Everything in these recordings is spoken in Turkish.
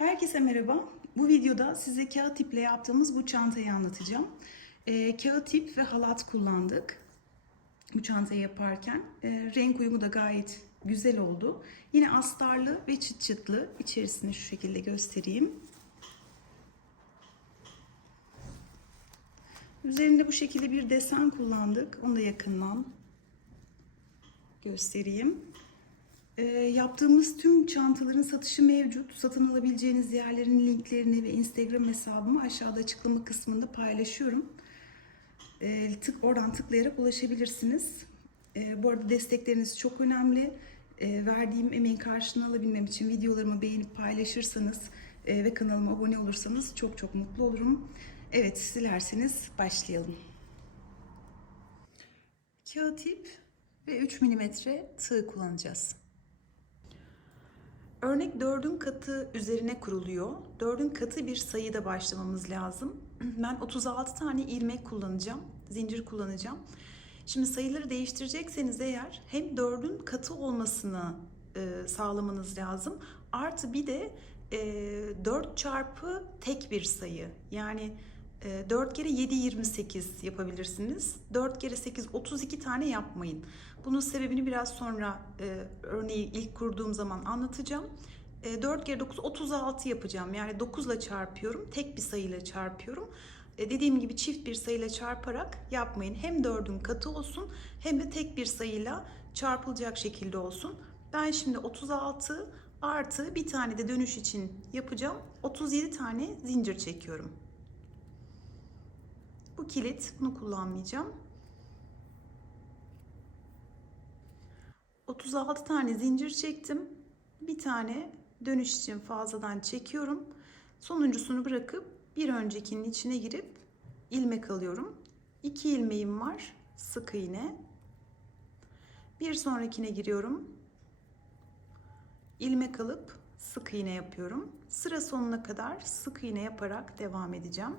Herkese merhaba. Bu videoda size kağıt iple yaptığımız bu çantayı anlatacağım. Kağıt ip ve halat kullandık bu çantayı yaparken. Renk uyumu da gayet güzel oldu. Yine astarlı ve çıt çıtlı. İçerisini şu şekilde göstereyim. Üzerinde bu şekilde bir desen kullandık. Onu da yakından göstereyim. Yaptığımız tüm çantaların satışı mevcut. Satın alabileceğiniz yerlerin linklerini ve Instagram hesabımı aşağıda açıklama kısmında paylaşıyorum. Oradan tıklayarak ulaşabilirsiniz. Bu arada destekleriniz çok önemli. Verdiğim emeğin karşılığını alabilmem için videolarımı beğenip paylaşırsanız ve kanalıma abone olursanız çok çok mutlu olurum. Evet, dilerseniz başlayalım. Kağıt ip ve 3 milimetre tığ kullanacağız. Örnek 4'ün katı üzerine kuruluyor. 4'ün katı bir sayıda başlamamız lazım. Ben 36 tane ilmek kullanacağım. Zincir kullanacağım. Şimdi sayıları değiştirecekseniz eğer hem 4'ün katı olmasını sağlamanız lazım. Artı bir de 4 çarpı tek bir sayı. Yani 4 kere 7 28 yapabilirsiniz. 4 kere 8 32 tane yapmayın. Bunun sebebini biraz sonra örneği ilk kurduğum zaman anlatacağım. 4 kere 9 36 yapacağım. Yani 9 ile çarpıyorum. Tek bir sayıyla çarpıyorum. Dediğim gibi çift bir sayıyla çarparak yapmayın. Hem 4'ün katı olsun hem de tek bir sayıyla çarpılacak şekilde olsun. Ben şimdi 36 artı bir tane de dönüş için yapacağım. 37 tane zincir çekiyorum. Bu kilit, bunu kullanmayacağım. 36 tane zincir çektim. Bir tane dönüş için fazladan çekiyorum. Sonuncusunu bırakıp bir öncekinin içine girip ilmek alıyorum. 2 ilmeğim var. Sık iğne. Bir sonrakine giriyorum. İlmek alıp sık iğne yapıyorum. Sıra sonuna kadar sık iğne yaparak devam edeceğim.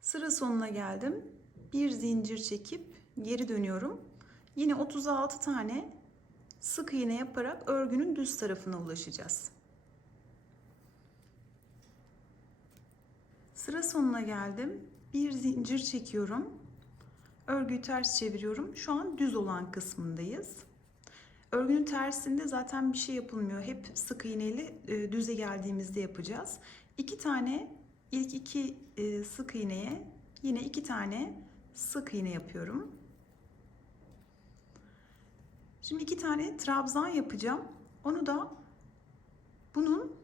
Sıra sonuna geldim. Bir zincir çekip geri dönüyorum. Yine 36 tane sık iğne yaparak örgünün düz tarafına ulaşacağız. Sıra sonuna geldim. Bir zincir çekiyorum. Örgüyü ters çeviriyorum. Şu an düz olan kısmındayız. Örgünün tersinde zaten bir şey yapılmıyor. Hep sık iğneyle düze geldiğimizde yapacağız. İki tane ilk iki sık iğneye yine 2 tane sık iğne yapıyorum. Şimdi 2 tane trabzan yapacağım. Onu da bunun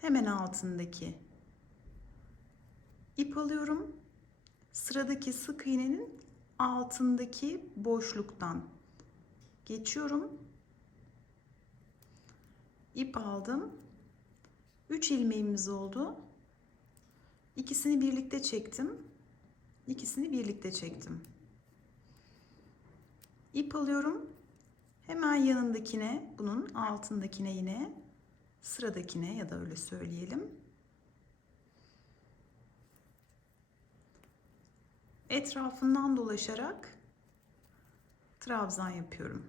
hemen altındaki ip alıyorum. Sıradaki sık iğnenin altındaki boşluktan geçiyorum. İp aldım. 3 ilmeğimiz oldu. İkisini birlikte çektim. İkisini birlikte çektim. İp alıyorum. Hemen yanındakine, bunun altındakine yine sıradakine ya da öyle söyleyelim. Etrafından dolaşarak trabzan yapıyorum.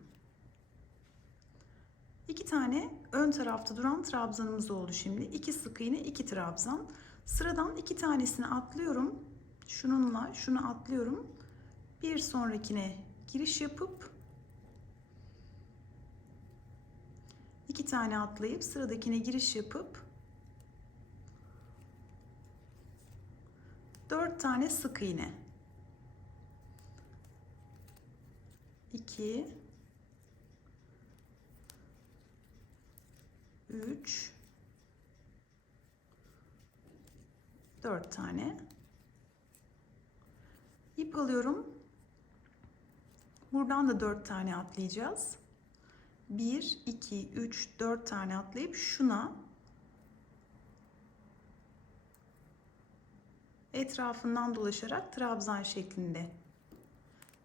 2 tane ön tarafta duran trabzanımız oldu şimdi. 2 sık iğne, 2 trabzan. Sıradan 2 tanesini atlıyorum. Şununla şunu atlıyorum. Bir sonrakine giriş yapıp 2 tane atlayıp sıradakine giriş yapıp 4 tane sık iğne. 2 3 4 tane ip alıyorum. Buradan da 4 tane atlayacağız. 1 2 3 4 tane atlayıp şuna etrafından dolaşarak trabzan şeklinde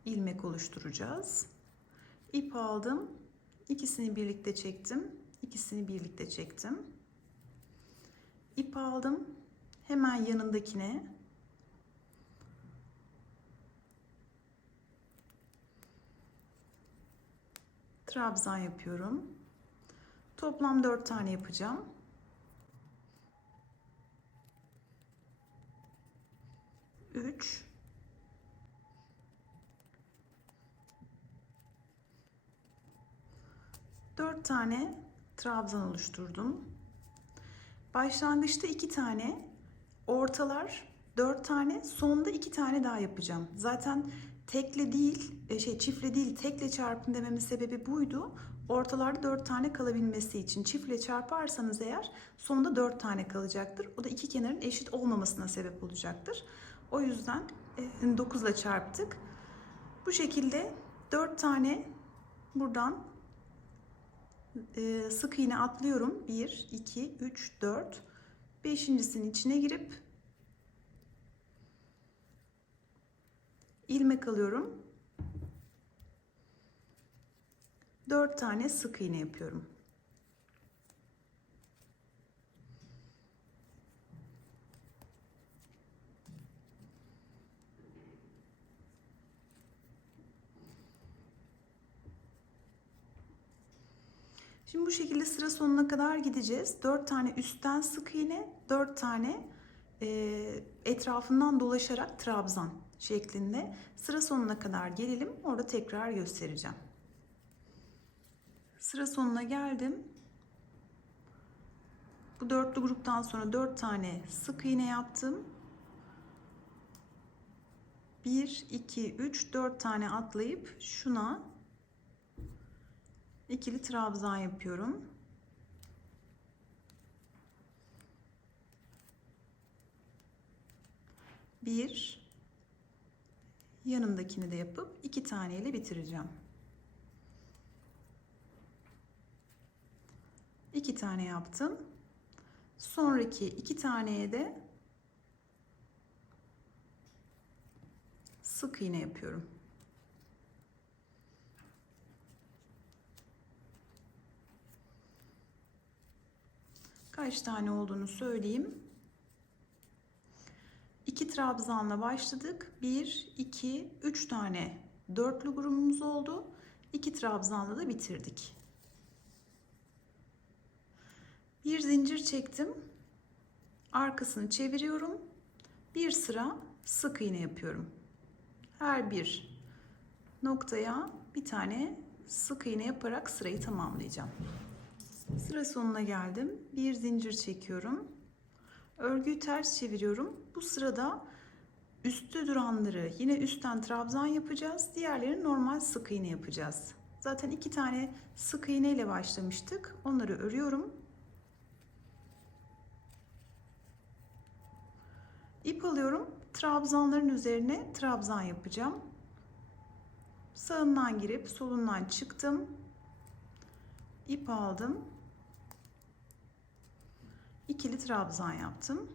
ilmek oluşturacağız. İp aldım. İkisini birlikte çektim. İkisini birlikte çektim. İp aldım. Hemen yanındakine trabzan yapıyorum. Toplam 4 tane yapacağım. 3, 4 tane trabzan oluşturdum. Başlangıçta 2 tane, ortalar 4 tane, sonda 2 tane daha yapacağım. Zaten tekle değil, çiftle değil, tekle çarpın dememin sebebi buydu. Ortalarda 4 tane kalabilmesi için. Çiftle çarparsanız eğer sonunda 4 tane kalacaktır. O da iki kenarın eşit olmamasına sebep olacaktır. O yüzden 9 ile çarptık. Bu şekilde 4 tane buradan sık iğne atlıyorum. 1, 2, 3, 4. Beşincisinin içine girip ilmek alıyorum. 4 tane sık iğne yapıyorum. Şimdi bu şekilde sıra sonuna kadar gideceğiz. 4 tane üstten sık iğne, 4 tane etrafından dolaşarak trabzan şeklinde. Sıra sonuna kadar gelelim. Orada tekrar göstereceğim. Sıra sonuna geldim. Bu dörtlü gruptan sonra 4 tane sık iğne yaptım. 1, 2, 3, 4 tane atlayıp şuna ikili trabzan yapıyorum. Bir, yanındakini de yapıp 2 taneyle bitireceğim. 2 tane yaptım. Sonraki 2 taneye de sık iğne yapıyorum. Kaç tane olduğunu söyleyeyim. 2 trabzanla başladık. 1, 2, 3 tane dörtlü grubumuz oldu. 2 trabzanla da bitirdik. Bir zincir çektim. Arkasını çeviriyorum. Bir sıra sık iğne yapıyorum. Her bir noktaya bir tane sık iğne yaparak sırayı tamamlayacağım. Sıra sonuna geldim. Bir zincir çekiyorum. Örgüyü ters çeviriyorum. Bu sırada üstü duranları yine üstten trabzan yapacağız. Diğerlerini normal sık iğne yapacağız. Zaten 2 tane sık iğne ile başlamıştık. Onları örüyorum. İp alıyorum. Trabzanların üzerine trabzan yapacağım. Sağından girip solundan çıktım. İp aldım. İkili trabzan yaptım.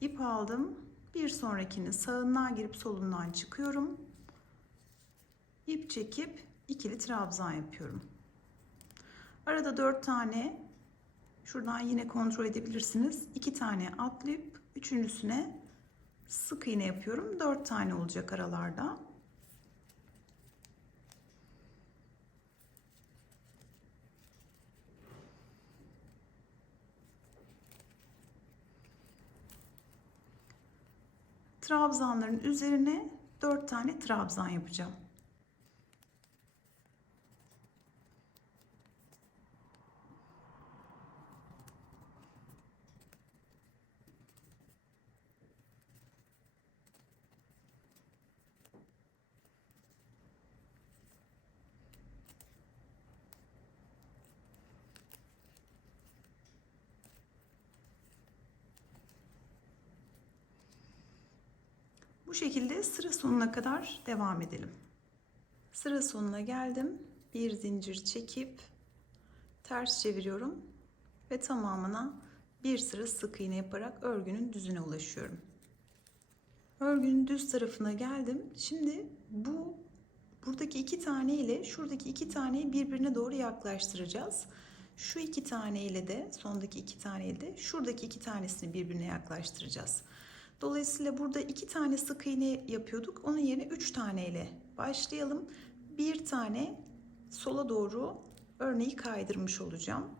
İp aldım. Bir sonrakini sağından girip solundan çıkıyorum. İp çekip ikili trabzan yapıyorum. Arada 4 tane, şuradan yine kontrol edebilirsiniz. 2 tane atlayıp üçüncüsüne sık iğne yapıyorum. 4 tane olacak aralarda. Trabzanların üzerine 4 tane trabzan yapacağım. Bu şekilde sıra sonuna kadar devam edelim. Sıra sonuna geldim. Bir zincir çekip ters çeviriyorum ve tamamına bir sıra sık iğne yaparak örgünün düzüne ulaşıyorum. Örgünün düz tarafına geldim. Şimdi buradaki 2 tane ile şuradaki 2 taneyi birbirine doğru yaklaştıracağız. Şu 2 tane ile de sondaki 2 tane ile de şuradaki 2 tanesini birbirine yaklaştıracağız. Dolayısıyla burada 2 tane sık iğne yapıyorduk. Onun yerine 3 tane ile başlayalım. Bir tane sola doğru örneği kaydırmış olacağım.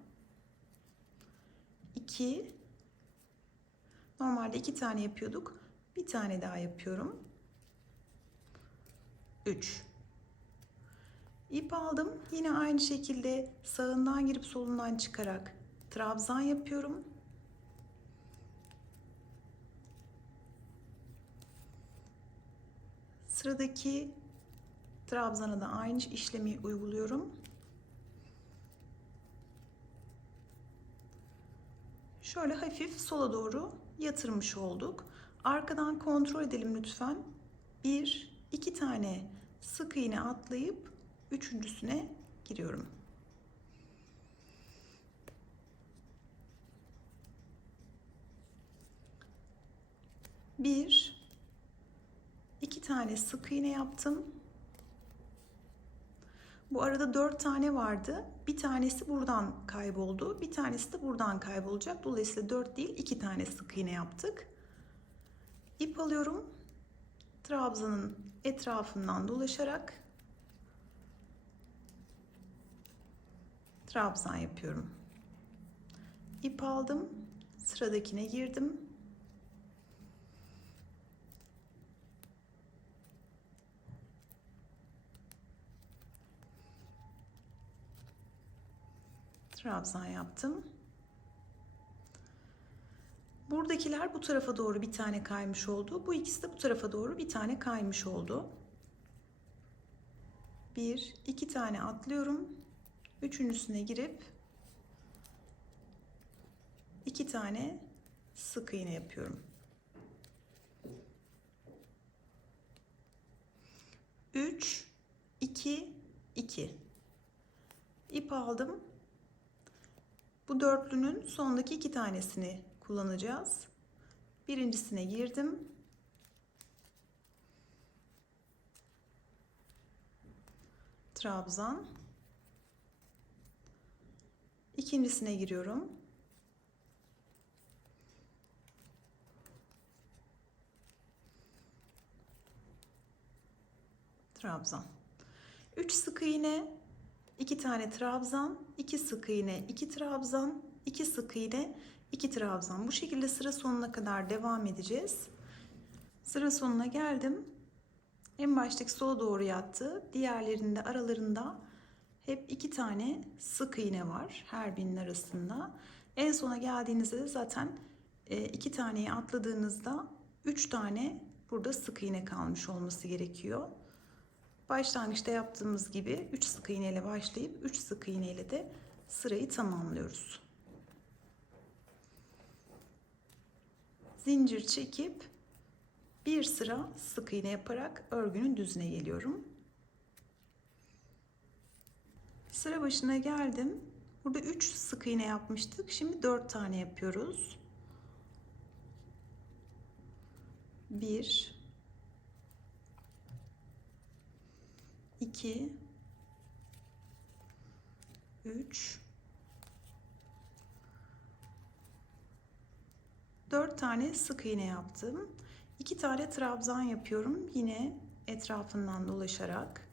2, Normalde 2 tane yapıyorduk. Bir tane daha yapıyorum. 3. İp aldım. Yine aynı şekilde sağından girip solundan çıkarak trabzan yapıyorum. Sıradaki trabzana da aynı işlemi uyguluyorum. Şöyle hafif sola doğru yatırmış olduk. Arkadan kontrol edelim lütfen. 1, 2 tane sık iğne atlayıp üçüncüsüne giriyorum. Bir, iki tane sık iğne yaptım. Bu arada 4 tane vardı. Bir tanesi buradan kayboldu. Bir tanesi de buradan kaybolacak. Dolayısıyla 4 değil 2 tane sık iğne yaptık. İp alıyorum. Trabzanın etrafından dolaşarak trabzan yapıyorum. İp aldım. Sıradakine girdim. Trabzan yaptım. Buradakiler bu tarafa doğru bir tane kaymış oldu. Bu ikisi de bu tarafa doğru bir tane kaymış oldu. 1, 2 tane atlıyorum. Üçüncüsüne girip 2 tane sık iğne yapıyorum. 3, 2, 2. İp aldım. Bu dörtlünün sondaki 2 tanesini kullanacağız. Birincisine girdim. Trabzan. İkincisine giriyorum. Trabzan. 3 sık iğne, 2 tane trabzan, 2 sık iğne, 2 trabzan, 2 sık iğne, 2 trabzan. Bu şekilde sıra sonuna kadar devam edeceğiz. Sıra sonuna geldim. En baştaki sola doğru yattı. Diğerlerinde aralarında hep 2 tane sık iğne var her birinin arasında. En sona geldiğinizde de zaten 2 taneyi atladığınızda 3 tane burada sık iğne kalmış olması gerekiyor. Başlangıçta yaptığımız gibi 3 sık iğne ile başlayıp 3 sık iğne ile de sırayı tamamlıyoruz. Zincir çekip bir sıra sık iğne yaparak örgünün düzüne geliyorum. Sıra başına geldim. Burada 3 sık iğne yapmıştık. Şimdi 4 tane yapıyoruz. 1 2 3 4 tane sık iğne yaptım. 2 tane trabzan yapıyorum. Yine etrafından dolaşarak.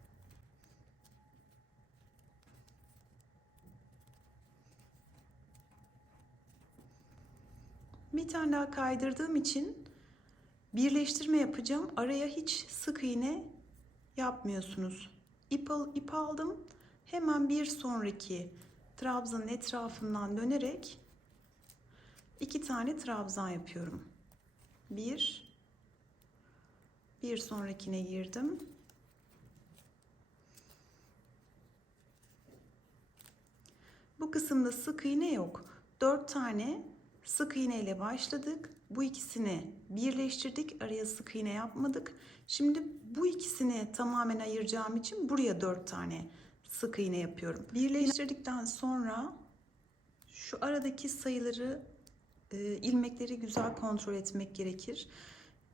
Bir tane daha kaydırdığım için birleştirme yapacağım. Araya hiç sık iğne yapmıyorsunuz. İp aldım. Hemen bir sonraki trabzanın etrafından dönerek 2 tane trabzan yapıyorum. Bir sonrakine girdim. Bu kısımda sık iğne yok. 4 tane sık iğne ile başladık. Bu ikisini birleştirdik. Araya sık iğne yapmadık. Şimdi bu ikisini tamamen ayıracağım için buraya 4 tane sık iğne yapıyorum. Birleştirdikten sonra şu aradaki sayıları, ilmekleri güzel kontrol etmek gerekir.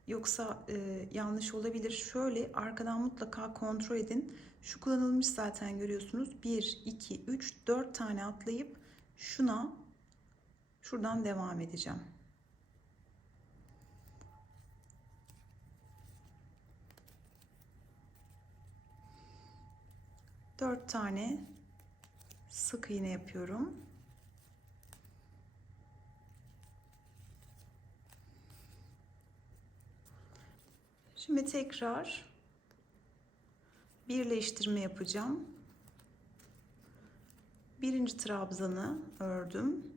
Yoksa yanlış olabilir. Şöyle arkadan mutlaka kontrol edin. Şu kullanılmış zaten, görüyorsunuz. 1, 2, 3, 4 tane atlayıp şuradan devam edeceğim. Dört tane sık iğne yapıyorum. Şimdi tekrar birleştirme yapacağım. Birinci trabzanı ördüm.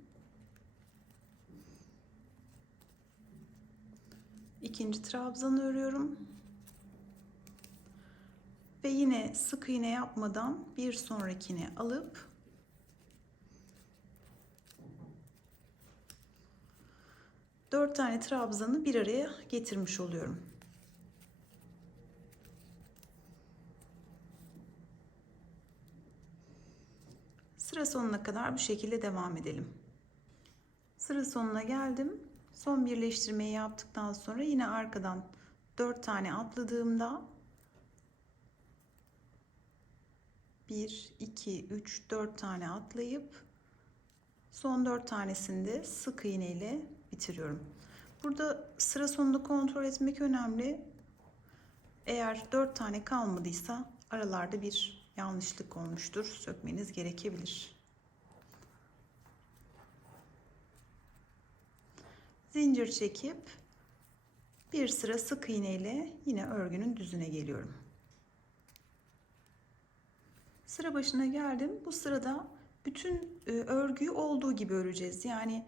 İkinci trabzanı örüyorum. Ve yine sık iğne yapmadan bir sonrakini alıp dört tane trabzanı bir araya getirmiş oluyorum. Sıra sonuna kadar bu şekilde devam edelim. Sıra sonuna geldim. Son birleştirmeyi yaptıktan sonra yine arkadan 4 tane atladığımda 1, 2, 3, 4 tane atlayıp son 4 tanesini de sık iğne ile bitiriyorum. Burada sıra sonunu kontrol etmek önemli. Eğer 4 tane kalmadıysa aralarda bir yanlışlık olmuştur. Sökmeniz gerekebilir. Zincir çekip bir sıra sık iğne ile yine örgünün düzüne geliyorum. Sıra başına geldim. Bu sırada bütün örgüyü olduğu gibi öreceğiz. Yani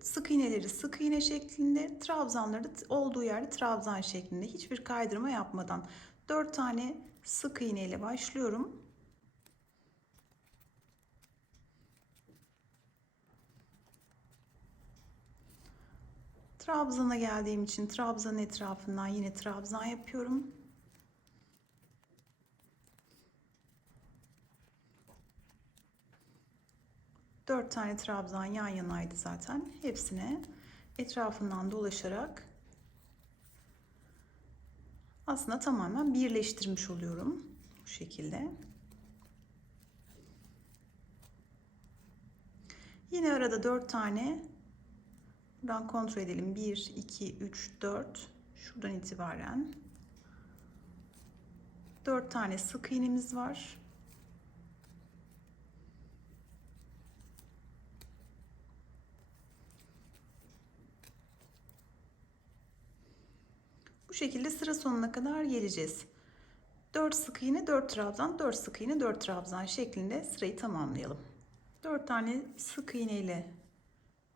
sık iğneleri sık iğne şeklinde, trabzanları da olduğu yerde trabzan şeklinde, hiçbir kaydırma yapmadan 4 tane sık iğne ile başlıyorum. Trabzana geldiğim için trabzanın etrafından yine trabzan yapıyorum. Dört tane trabzan yan yanaydı zaten. Hepsine etrafından dolaşarak aslında tamamen birleştirmiş oluyorum. Bu şekilde. Yine arada 4 tane, buradan kontrol edelim. 1, 2, 3, 4. Şuradan itibaren 4 tane sık iğnemiz var. Bu şekilde sıra sonuna kadar geleceğiz. 4 sık iğne, 4 trabzan, 4 sık iğne, 4 trabzan şeklinde sırayı tamamlayalım. 4 tane sık iğne ile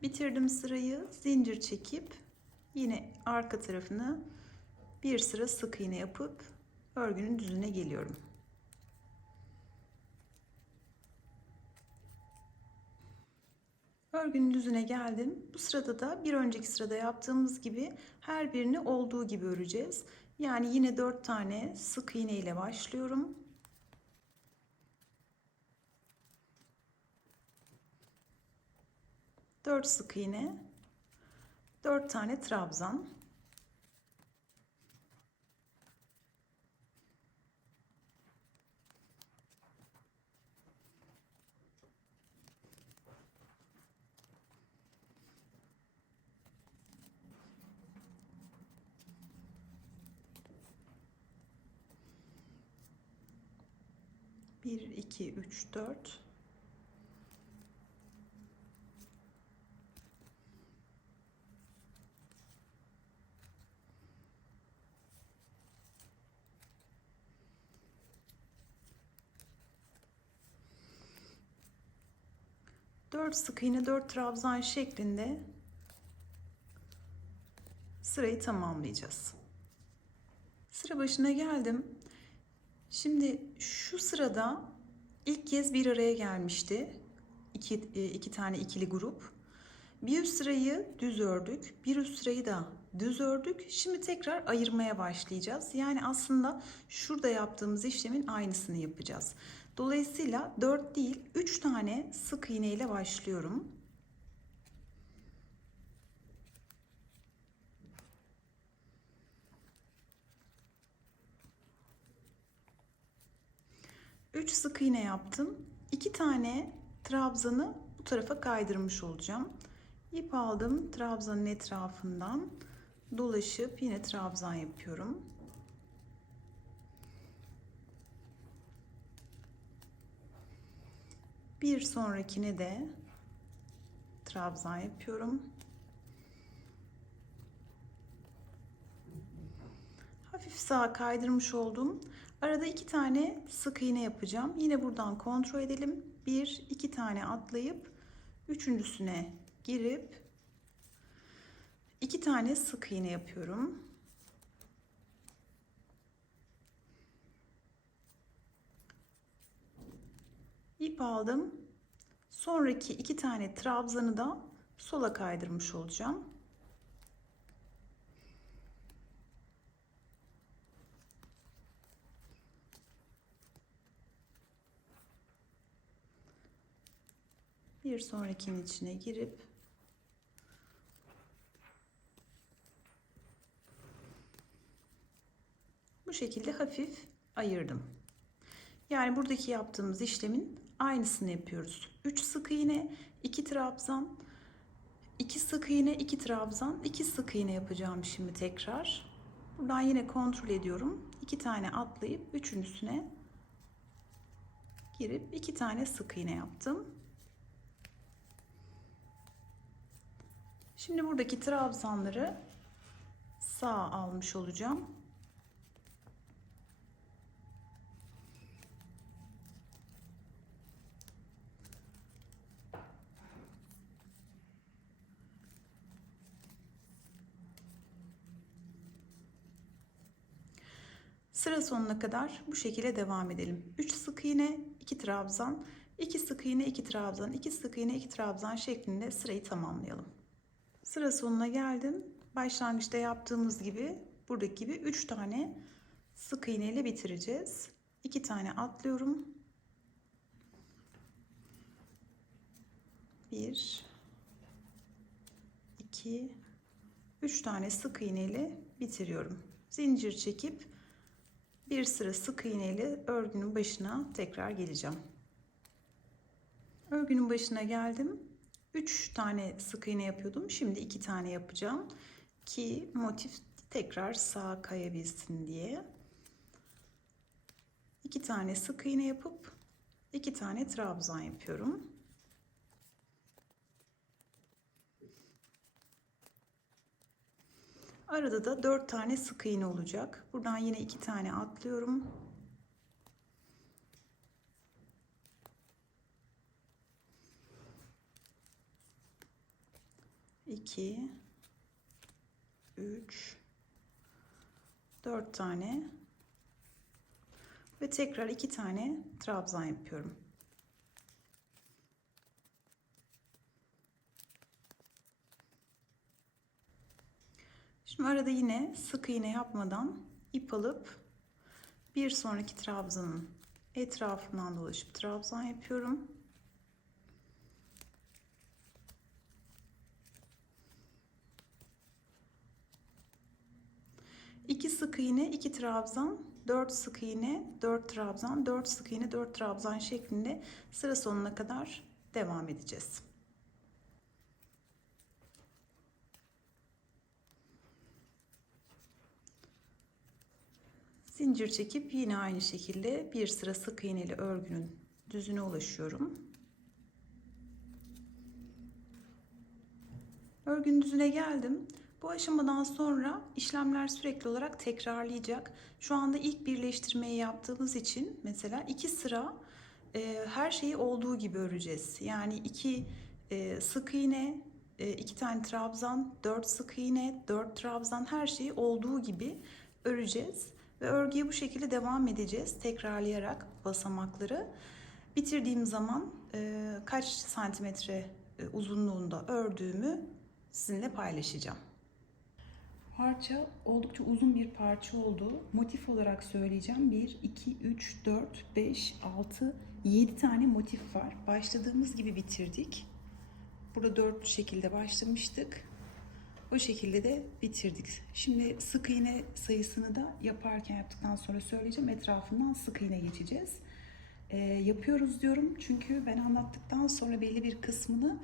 bitirdim sırayı. Zincir çekip yine arka tarafını bir sıra sık iğne yapıp örgünün düzüne geliyorum. Örgünün düzüne geldim. Bu sırada da bir önceki sırada yaptığımız gibi her birini olduğu gibi öreceğiz. Yani yine 4 tane sık iğne ile başlıyorum. Dört sık iğne, 4 tane trabzan. Bir, iki, üç, dört. Dört sık iğne, 4 trabzan şeklinde sırayı tamamlayacağız. Sıra başına geldim. Şimdi şu sırada ilk kez bir araya gelmişti. İki tane ikili grup. Bir üst sırayı düz ördük. Bir üst sırayı da düz ördük. Şimdi tekrar ayırmaya başlayacağız. Yani aslında şurada yaptığımız işlemin aynısını yapacağız. Dolayısıyla 4 değil 3 tane sık iğne ile başlıyorum. Üç sık iğne yaptım. 2 tane trabzanı bu tarafa kaydırmış olacağım. İp aldım, trabzanın etrafından dolaşıp yine trabzan yapıyorum. Bir sonrakine de trabzan yapıyorum. Hafif sağa kaydırmış oldum. Arada 2 tane sık iğne yapacağım. Yine buradan kontrol edelim. 1, 2 tane atlayıp üçüncüsüne girip 2 tane sık iğne yapıyorum. İp aldım. Sonraki 2 tane trabzanı da sola kaydırmış olacağım. Bir sonrakinin içine girip bu şekilde hafif ayırdım. Yani buradaki yaptığımız işlemin aynısını yapıyoruz. 3 sık iğne, 2 trabzan, 2 sık iğne, 2 trabzan, 2 sık iğne yapacağım şimdi tekrar. Buradan yine kontrol ediyorum. 2 tane atlayıp üçüncüsüne girip 2 tane sık iğne yaptım. Şimdi buradaki trabzanları sağa almış olacağım. Sıra sonuna kadar bu şekilde devam edelim. 3 sık iğne, 2 trabzan, 2 sık iğne, 2 trabzan, 2 sık iğne, 2 trabzan şeklinde sırayı tamamlayalım. Sıra sonuna geldim. Başlangıçta yaptığımız gibi buradaki gibi 3 tane sık iğne ile bitireceğiz. 2 tane atlıyorum. 1 2 3 tane sık iğne ile bitiriyorum. Zincir çekip bir sıra sık iğne ile örgünün başına tekrar geleceğim. Örgünün başına geldim. 3 tane sık iğne yapıyordum. Şimdi 2 tane yapacağım ki motif tekrar sağa kayabilsin diye. 2 tane sık iğne yapıp 2 tane trabzan yapıyorum. Arada da 4 tane sık iğne olacak. Buradan yine 2 tane atlıyorum. 2 3 4 tane ve tekrar 2 tane trabzan yapıyorum. Şimdi arada yine sık iğne yapmadan ip alıp bir sonraki trabzanın etrafından dolaşıp trabzan yapıyorum. İki sık iğne, 2 trabzan, 4 sık iğne, 4 trabzan, 4 sık iğne, 4 trabzan şeklinde sıra sonuna kadar devam edeceğiz. Zincir çekip yine aynı şekilde bir sıra sık iğne ile örgünün düzüne ulaşıyorum. Örgünün düzüne geldim. Bu aşamadan sonra işlemler sürekli olarak tekrarlayacak. Şu anda ilk birleştirmeyi yaptığımız için mesela 2 sıra her şeyi olduğu gibi öreceğiz. Yani 2 sık iğne, 2 tane trabzan, 4 sık iğne, 4 trabzan her şeyi olduğu gibi öreceğiz. Ve örgüye bu şekilde devam edeceğiz. Tekrarlayarak basamakları. Bitirdiğim zaman kaç santimetre uzunluğunda ördüğümü sizinle paylaşacağım. Parça oldukça uzun bir parça oldu. Motif olarak söyleyeceğim. 1, 2, 3, 4, 5, 6, 7 tane motif var. Başladığımız gibi bitirdik. Burada 4 şekilde başlamıştık. O şekilde de bitirdik. Şimdi sık iğne sayısını da yaptıktan sonra söyleyeceğim. Etrafından sık iğne geçeceğiz. Yapıyoruz diyorum çünkü ben anlattıktan sonra belli bir kısmını,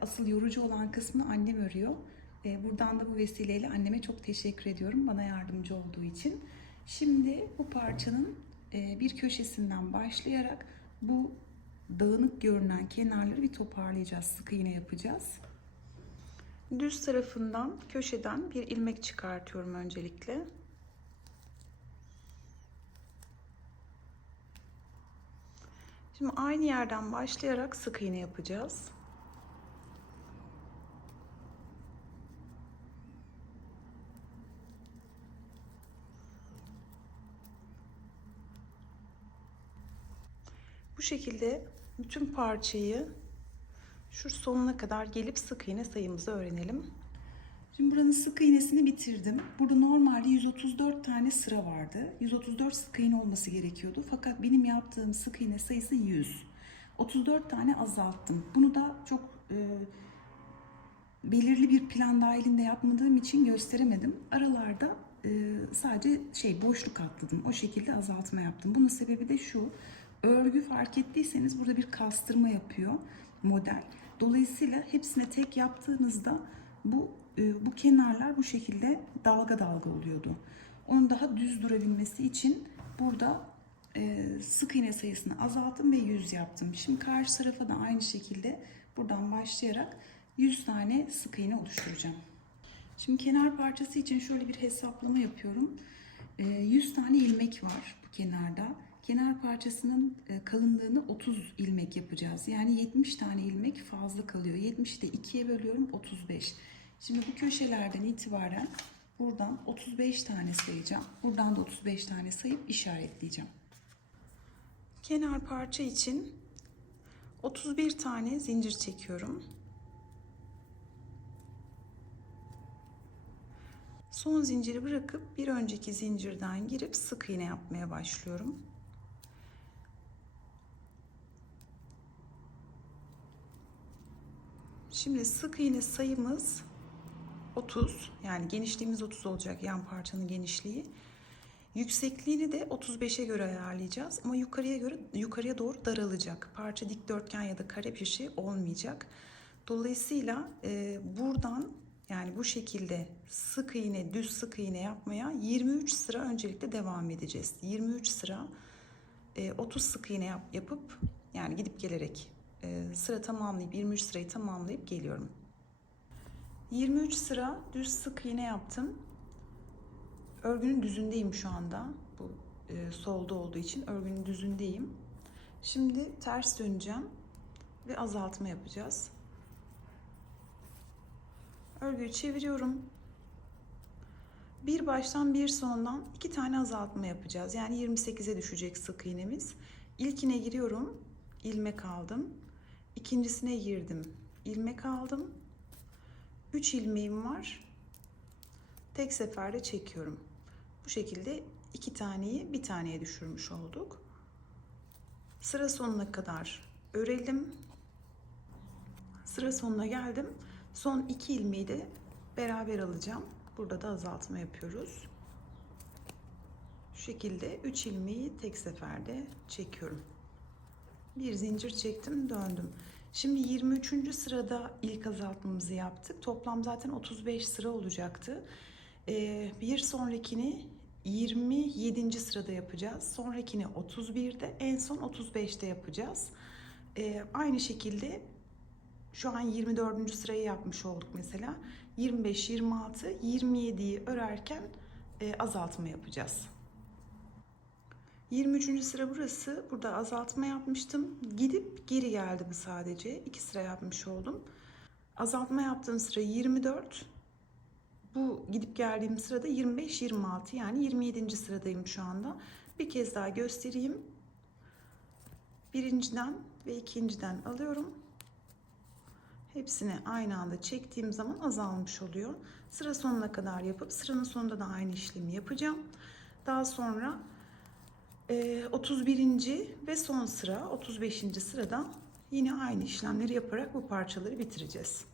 asıl yorucu olan kısmını annem örüyor. Buradan da bu vesileyle anneme çok teşekkür ediyorum bana yardımcı olduğu için. Şimdi bu parçanın bir köşesinden başlayarak bu dağınık görünen kenarları bir toparlayacağız. Sık iğne yapacağız. Düz tarafından köşeden bir ilmek çıkartıyorum öncelikle. Şimdi aynı yerden başlayarak sık iğne yapacağız. Bu şekilde bütün parçayı şu sonuna kadar gelip sık iğne sayımızı öğrenelim. Şimdi buranın sık iğnesini bitirdim. Burada normalde 134 tane sıra vardı. 134 sık iğne olması gerekiyordu. Fakat benim yaptığım sık iğne sayısı 100. 34 tane azalttım. Bunu da çok belirli bir plan dahilinde yapmadığım için gösteremedim. Aralarda sadece boşluk atladım. O şekilde azaltma yaptım. Bunun sebebi de şu. Örgü fark ettiyseniz burada bir kastırma yapıyor model. Dolayısıyla hepsine tek yaptığınızda bu kenarlar bu şekilde dalga dalga oluyordu. Onun daha düz durabilmesi için burada sık iğne sayısını azalttım ve 100 yaptım. Şimdi karşı tarafa da aynı şekilde buradan başlayarak 100 tane sık iğne oluşturacağım. Şimdi kenar parçası için şöyle bir hesaplama yapıyorum. 100 tane ilmek var bu kenarda. Kenar parçasının kalınlığını 30 ilmek yapacağız. Yani 70 tane ilmek fazla kalıyor. 70'i de 2'ye bölüyorum, 35. Şimdi bu köşelerden itibaren buradan 35 tane sayacağım. Buradan da 35 tane sayıp işaretleyeceğim. Kenar parça için 31 tane zincir çekiyorum. Son zinciri bırakıp bir önceki zincirden girip sık iğne yapmaya başlıyorum. Şimdi sık iğne sayımız 30, yani genişliğimiz 30 olacak, yan parçanın genişliği. Yüksekliğini de 35'e göre ayarlayacağız ama yukarıya doğru daralacak. Parça dikdörtgen ya da kare bir şey olmayacak. Dolayısıyla buradan, yani bu şekilde sık iğne, düz sık iğne yapmaya 23 sıra öncelikle devam edeceğiz. 23 sıra 30 sık iğne yapıp, yani gidip gelerek sıra tamamlayıp 23 sırayı tamamlayıp geliyorum. 23 sıra düz sık iğne yaptım. Örgünün düzündeyim şu anda. Bu solda olduğu için örgünün düzündeyim. Şimdi ters döneceğim ve azaltma yapacağız. Örgüyü çeviriyorum. Bir baştan bir sondan 2 tane azaltma yapacağız. Yani 28'e düşecek sık iğnemiz. İlkine giriyorum, ilmek aldım. İkincisine girdim, ilmek aldım. 3 ilmeğim var. Tek seferde çekiyorum. Bu şekilde 2 taneyi bir taneye düşürmüş olduk. Sıra sonuna kadar örelim. Sıra sonuna geldim. Son 2 ilmeği de beraber alacağım. Burada da azaltma yapıyoruz. Şu şekilde 3 ilmeği tek seferde çekiyorum. Bir zincir çektim, döndüm. Şimdi 23. sırada ilk azaltmamızı yaptık. Toplam zaten 35 sıra olacaktı. Bir sonrakini 27. sırada yapacağız. Sonrakini 31'de, en son 35'te yapacağız. Aynı şekilde şu an 24. sırayı yapmış olduk mesela. 25, 26, 27'yi örerken azaltma yapacağız. 23. sıra burası. Burada azaltma yapmıştım. Gidip geri geldi bu sadece. 2 sıra yapmış oldum. Azaltma yaptığım sıra 24. Bu gidip geldiğim sırada 25, 26, yani 27. sıradayım şu anda. Bir kez daha göstereyim. Birinciden ve ikinciden alıyorum. Hepsini aynı anda çektiğim zaman azalmış oluyor. Sıra sonuna kadar yapıp sıranın sonunda da aynı işlemi yapacağım. Daha sonra 31. ve son sıra 35. sırada yine aynı işlemleri yaparak bu parçaları bitireceğiz.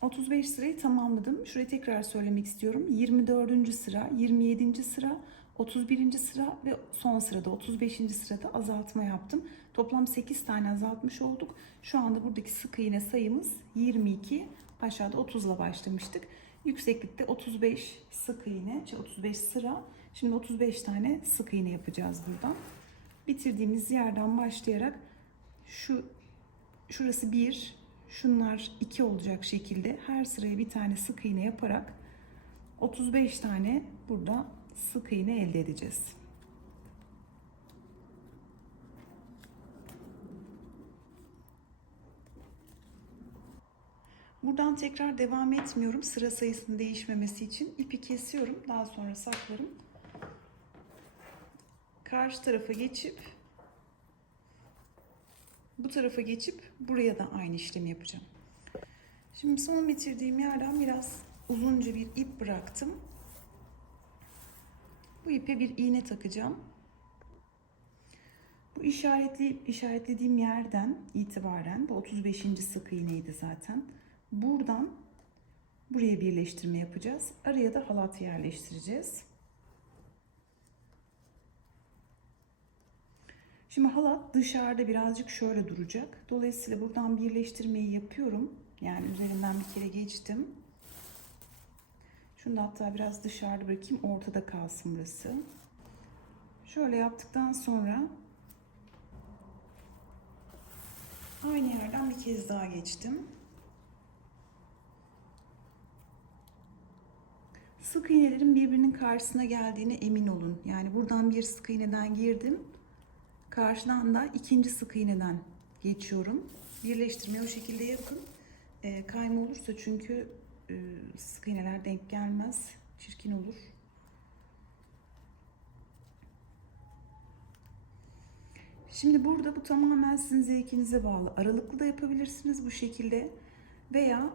35 sırayı tamamladım. Şurayı tekrar söylemek istiyorum. 24. sıra, 27. sıra, 31. sıra ve son sırada 35. sırada azaltma yaptım. Toplam 8 tane azaltmış olduk. Şu anda buradaki sık iğne sayımız 22. Aşağıda 30 ile başlamıştık. Yükseklikte 35 sık iğne, 35 sıra. Şimdi 35 tane sık iğne yapacağız buradan. Bitirdiğimiz yerden başlayarak şurası 1, şunlar 2 olacak şekilde her sıraya bir tane sık iğne yaparak 35 tane burada sık iğne elde edeceğiz. Buradan tekrar devam etmiyorum. Sıra sayısının değişmemesi için ipi kesiyorum. Daha sonra saklarım. Karşı tarafa geçip bu tarafa geçip buraya da aynı işlemi yapacağım. Şimdi son bitirdiğim yerden biraz uzunca bir ip bıraktım. Bu ipe bir iğne takacağım. Bu işaretlediğim yerden itibaren, bu 35. sık iğneydi zaten. Buradan buraya birleştirme yapacağız. Araya da halat yerleştireceğiz. Şimdi halat dışarıda birazcık şöyle duracak. Dolayısıyla buradan birleştirmeyi yapıyorum. Yani üzerinden bir kere geçtim. Şunu da hatta biraz dışarıda bırakayım. Ortada kalsın burası. Şöyle yaptıktan sonra aynı yerden bir kez daha geçtim. Sık iğnelerin birbirinin karşısına geldiğine emin olun. Yani buradan bir sık iğneden girdim. Karşıdan da ikinci sık iğneden geçiyorum. Birleştirmeyi o şekilde yapın. Kayma olursa çünkü sık iğneler denk gelmez. Çirkin olur. Şimdi burada bu tamamen sizin zevkinize bağlı. Aralıklı da yapabilirsiniz bu şekilde veya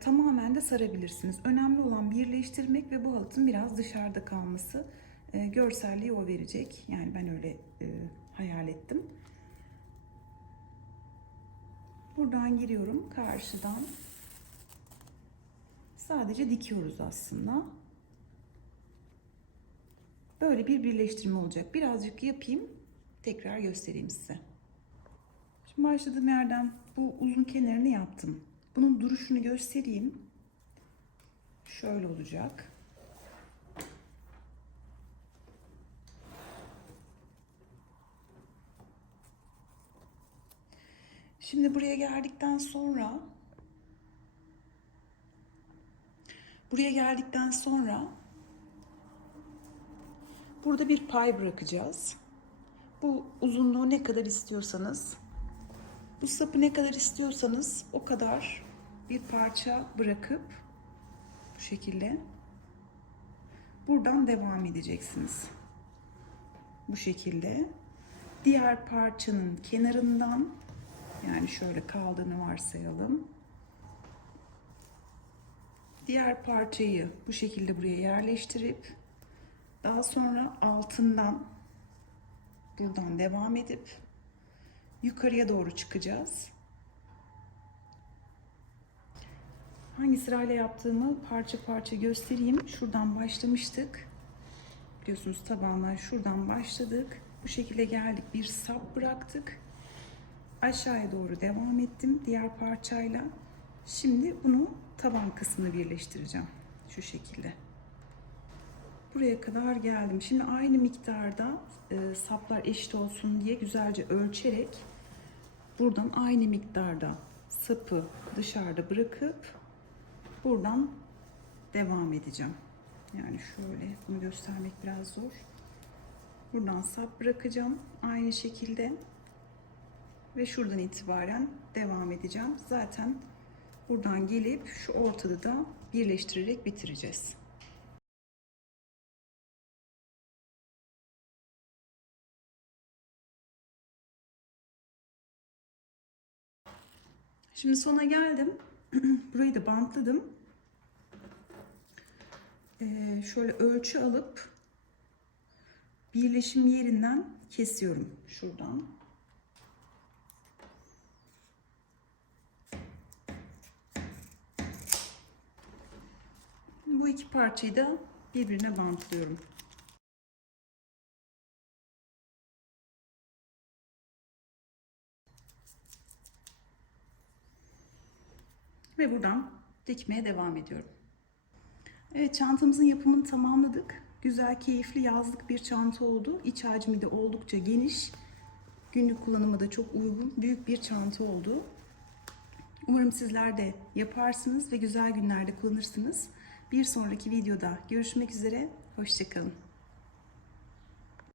tamamen de sarabilirsiniz. Önemli olan birleştirmek ve bu halatın biraz dışarıda kalması. Görselliği o verecek. Yani ben öyle hayal ettim. Buradan giriyorum karşıdan. Sadece dikiyoruz aslında. Böyle bir birleştirme olacak. Birazcık yapayım. Tekrar göstereyim size. Şimdi başladığım yerden bu uzun kenarını yaptım. Bunun duruşunu göstereyim. Şöyle olacak. Şimdi buraya geldikten sonra burada bir pay bırakacağız. Bu uzunluğu ne kadar istiyorsanız, bu sapı ne kadar istiyorsanız o kadar bir parça bırakıp bu şekilde buradan devam edeceksiniz. Bu şekilde diğer parçanın kenarından, yani şöyle kaldığını varsayalım. Diğer parçayı bu şekilde buraya yerleştirip daha sonra altından buradan devam edip yukarıya doğru çıkacağız. Hangi sırayla yaptığımı parça parça göstereyim. Şuradan başlamıştık. Biliyorsunuz tabanlar şuradan başladık. Bu şekilde geldik. Bir sap bıraktık. Aşağıya doğru devam ettim diğer parçayla. Şimdi bunu taban kısmını birleştireceğim. Şu şekilde. Buraya kadar geldim. Şimdi aynı miktarda saplar eşit olsun diye güzelce ölçerek buradan aynı miktarda sapı dışarıda bırakıp buradan devam edeceğim. Yani şöyle, bunu göstermek biraz zor. Buradan sap bırakacağım aynı şekilde ve şuradan itibaren devam edeceğim. Zaten buradan gelip şu ortada da birleştirerek bitireceğiz. Şimdi sona geldim. Burayı da bantladım. Şöyle ölçü alıp birleşim yerinden kesiyorum şuradan. Bu iki parçayı da birbirine bantlıyorum. Ve buradan dikmeye devam ediyorum. Evet, çantamızın yapımını tamamladık. Güzel, keyifli, yazlık bir çanta oldu. İç hacmi de oldukça geniş. Günlük kullanıma da çok uygun, büyük bir çanta oldu. Umarım sizler de yaparsınız ve güzel günlerde kullanırsınız. Bir sonraki videoda görüşmek üzere. Hoşça kalın.